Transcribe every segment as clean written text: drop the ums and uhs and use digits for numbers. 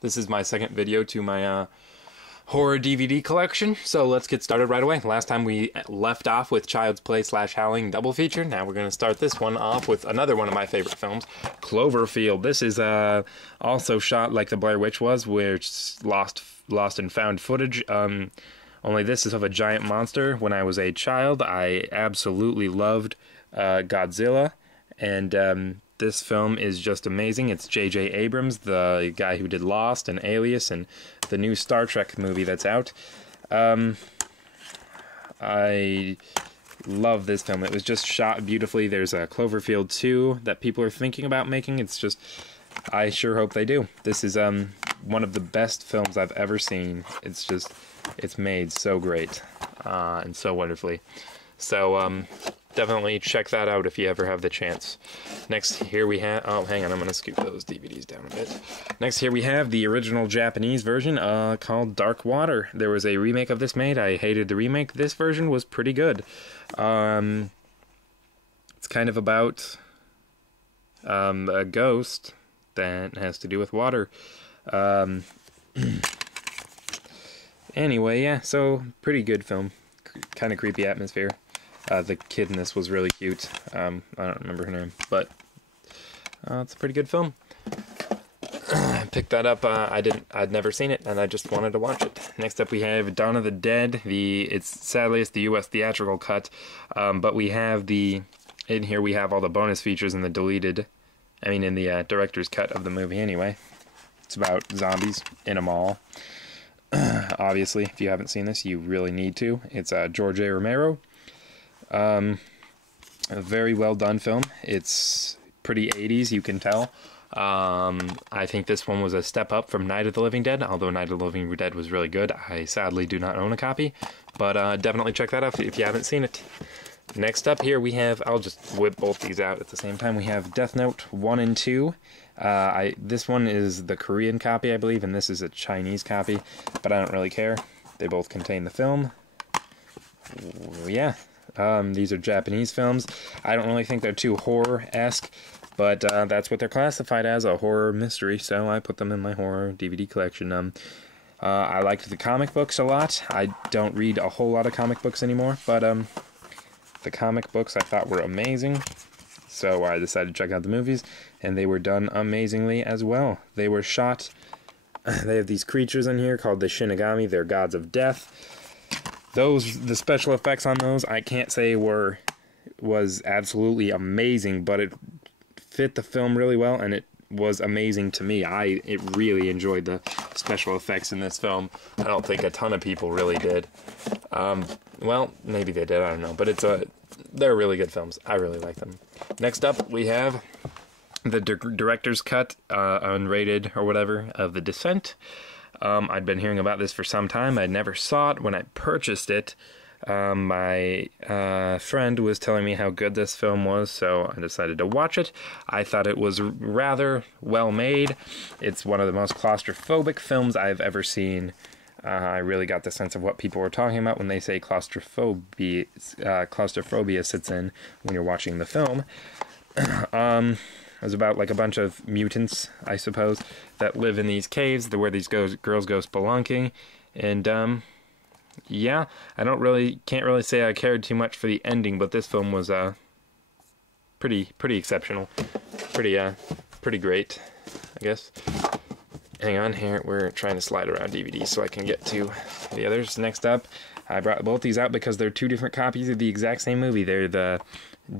This is my second video to my horror DVD collection, so let's get started right away. Last time we left off with Child's Play / Howling double feature. Now we're going to start this one off with another one of my favorite films, Cloverfield. This is also shot like the Blair Witch was, where it's lost and found footage. Only this is of a giant monster. When I was a child, I absolutely loved Godzilla, and this film is just amazing. It's J.J. Abrams, the guy who did Lost and Alias and the new Star Trek movie that's out. I love this film. It was just shot beautifully. There's a Cloverfield 2 that people are thinking about making. It's just, I sure hope they do. This is one of the best films I've ever seen. It's just, it's made so great and so wonderfully. So, definitely check that out if you ever have the chance. Next, here we have... Oh, hang on, I'm going to scoop those DVDs down a bit. Next, here we have the original Japanese version called Dark Water. There was a remake of this made. I hated the remake. This version was pretty good. It's kind of about a ghost that has to do with water. Anyway, yeah, so pretty good film. Kind of creepy atmosphere. The kid in this was really cute. I don't remember her name, but it's a pretty good film. I picked that up. I'd never seen it, and I just wanted to watch it. Next up, we have Dawn of the Dead. Sadly it's the U.S. theatrical cut, but we have in here we have all the bonus features in the in the director's cut of the movie. Anyway, it's about zombies in a mall. Obviously, if you haven't seen this, you really need to. It's George A. Romero. A very well done film. It's pretty 80s, you can tell. I think this one was a step up from Night of the Living Dead, although Night of the Living Dead was really good. I sadly do not own a copy, but definitely check that out if you haven't seen it. Next up here we have, I'll just whip both these out at the same time, we have Death Note 1 and 2. This one is the Korean copy, I believe, and this is a Chinese copy, but I don't really care. They both contain the film. Yeah. These are Japanese films. I don't really think they're too horror-esque, but that's what they're classified as, a horror mystery, so I put them in my horror DVD collection. I liked the comic books a lot. I don't read a whole lot of comic books anymore, but the comic books I thought were amazing, so I decided to check out the movies, and they were done amazingly as well. They were shot... They have these creatures in here called the Shinigami. They're gods of death. The special effects on those, I can't say was absolutely amazing, but it fit the film really well, and it was amazing to me. It really enjoyed the special effects in this film. I don't think a ton of people really did. Well, maybe they did, I don't know, but they're really good films. I really like them. Next up, we have the director's cut, unrated or whatever, of The Descent. I'd been hearing about this for some time. I'd never saw it. When I purchased it, my friend was telling me how good this film was, so I decided to watch it. I thought it was rather well made. It's one of the most claustrophobic films I've ever seen. I really got the sense of what people were talking about when they say claustrophobia sits in when you're watching the film. It was about like a bunch of mutants, I suppose, that live in these caves where these girls go spelunking, and yeah, can't really say I cared too much for the ending, but this film was pretty exceptional, pretty great, I guess. Hang on here, we're trying to slide around DVDs so I can get to the others. Next up, I brought both these out because they're two different copies of the exact same movie. They're the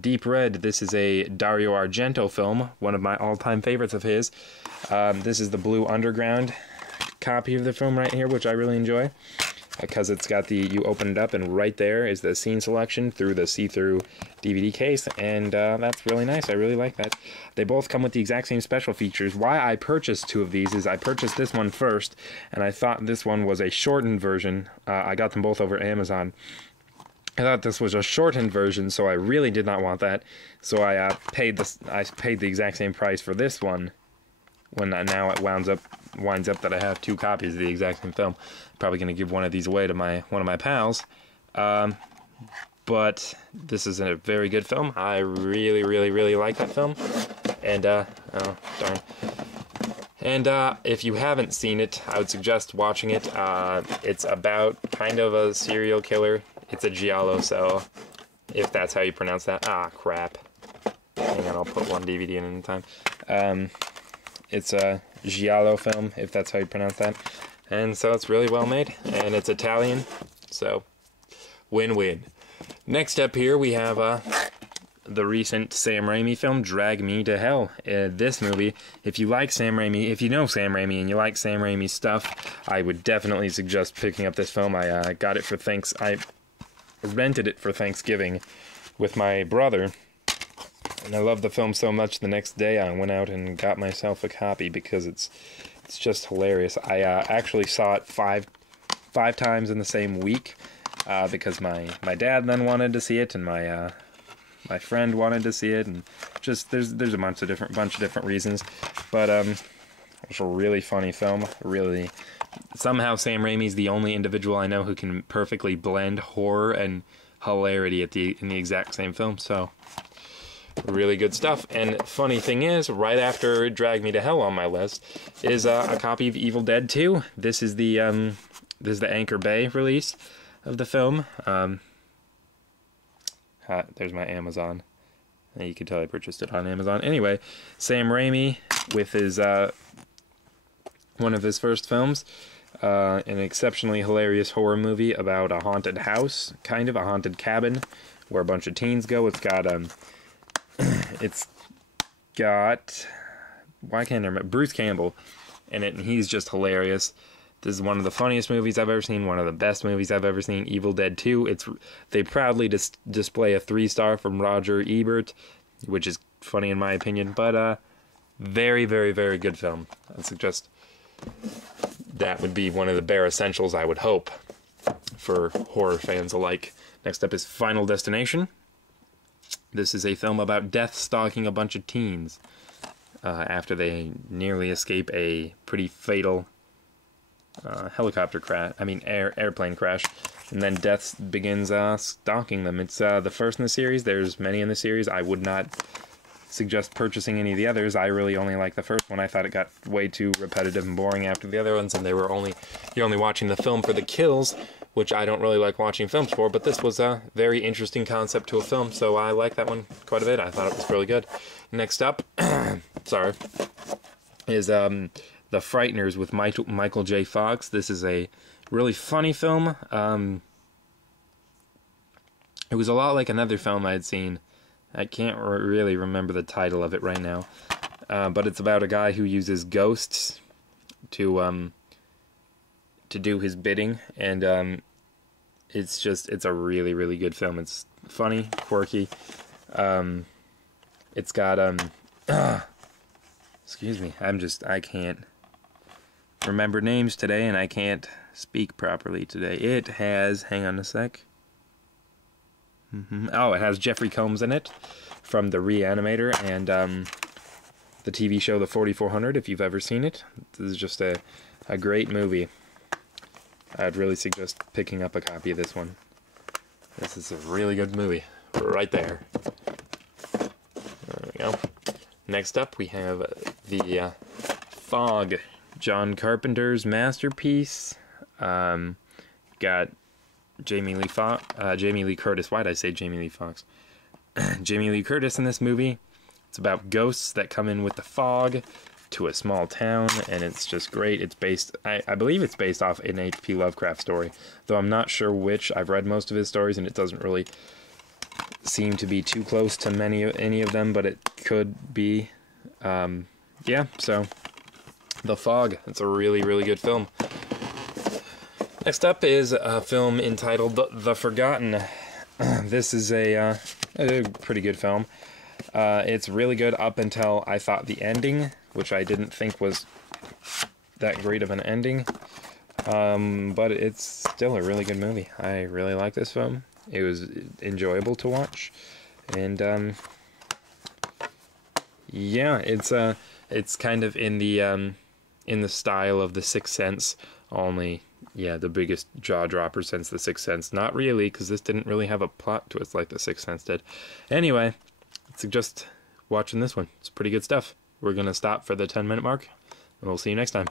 Deep Red. This is a Dario Argento film, one of my all-time favorites of his. This is the Blue Underground copy of the film right here, which I really enjoy, because it's got you open it up, and right there is the scene selection through the see-through DVD case, and that's really nice. I really like that. They both come with the exact same special features. Why I purchased two of these is I purchased this one first, and I thought this one was a shortened version. I got them both over Amazon. I thought this was a shortened version, so I really did not want that. So I paid the exact same price for this one. When now it winds up that I have two copies of the exact same film. Probably going to give one of these away to one of my pals. But this is a very good film. I really like that film. And oh darn. And if you haven't seen it, I would suggest watching it. It's about kind of a serial killer. It's a giallo, so if that's how you pronounce that. Ah, crap. Hang on, I'll put one DVD in at a time. It's a giallo film, if that's how you pronounce that. And so it's really well made, and it's Italian, so win-win. Next up here we have the recent Sam Raimi film, Drag Me to Hell. This movie, if you like Sam Raimi, if you know Sam Raimi and you like Sam Raimi's stuff, I would definitely suggest picking up this film. I got it for I rented it for Thanksgiving with my brother, and I loved the film so much the next day I went out and got myself a copy because it's just hilarious. I actually saw it five times in the same week because my dad then wanted to see it, and my friend wanted to see it, and just there's a bunch of different reasons, but it's a really funny film. Really, somehow Sam Raimi's the only individual I know who can perfectly blend horror and hilarity in the exact same film. So really good stuff. And funny thing is, right after Drag Me to Hell on my list is a copy of Evil Dead 2. This is the Anchor Bay release of the film. There's my Amazon. You can tell I purchased it on Amazon. Anyway, Sam Raimi with his one of his first films, an exceptionally hilarious horror movie about a haunted house, kind of a haunted cabin, where a bunch of teens go. It's got why can't I remember Bruce Campbell in it, and he's just hilarious. This is one of the funniest movies I've ever seen, one of the best movies I've ever seen. Evil Dead 2. They proudly display a 3-star from Roger Ebert, which is funny in my opinion, but very, very, very good film. I suggest that would be one of the bare essentials, I would hope, for horror fans alike. Next up is Final Destination. This is a film about death stalking a bunch of teens after they nearly escape a pretty fatal airplane crash, and then death begins stalking them. It's the first in the series. There's many in the series. I would not suggest purchasing any of the others. I really only like the first one. I thought it got way too repetitive and boring after the other ones, and you're only watching the film for the kills, which I don't really like watching films for, but this was a very interesting concept to a film, so I like that one quite a bit. I thought it was really good. Next up, is The Frighteners with Michael J. Fox. This is a really funny film. It was a lot like another film I had seen. I can't really remember the title of it right now, but it's about a guy who uses ghosts to do his bidding, and it's a really, really good film. It's funny, quirky. It's got excuse me, I can't remember names today, and I can't speak properly today. It has, hang on a sec. Oh, it has Jeffrey Combs in it from The Reanimator and the TV show The 4400, if you've ever seen it. This is just a great movie. I'd really suggest picking up a copy of this one. This is a really good movie, right there. There we go. Next up, we have the Fog, John Carpenter's masterpiece. Got Jamie Lee Curtis. Why did I say Jamie Lee Fox? Jamie Lee Curtis in this movie. It's about ghosts that come in with the fog to a small town, and it's just great. It's based, I believe it's based off an H.P. Lovecraft story, though I'm not sure which. I've read most of his stories, and it doesn't really seem to be too close to any of them, but it could be. Yeah, so The Fog. It's a really, really good film. Next up is a film entitled The Forgotten. This is a pretty good film. It's really good up until I thought the ending, which I didn't think was that great of an ending. But it's still a really good movie. I really like this film. It was enjoyable to watch. And yeah, it's kind of in the style of The Sixth Sense, only yeah, the biggest jaw-dropper since The Sixth Sense. Not really, because this didn't really have a plot twist like The Sixth Sense did. Anyway, I suggest watching this one. It's pretty good stuff. We're going to stop for the 10-minute mark. and we'll see you next time.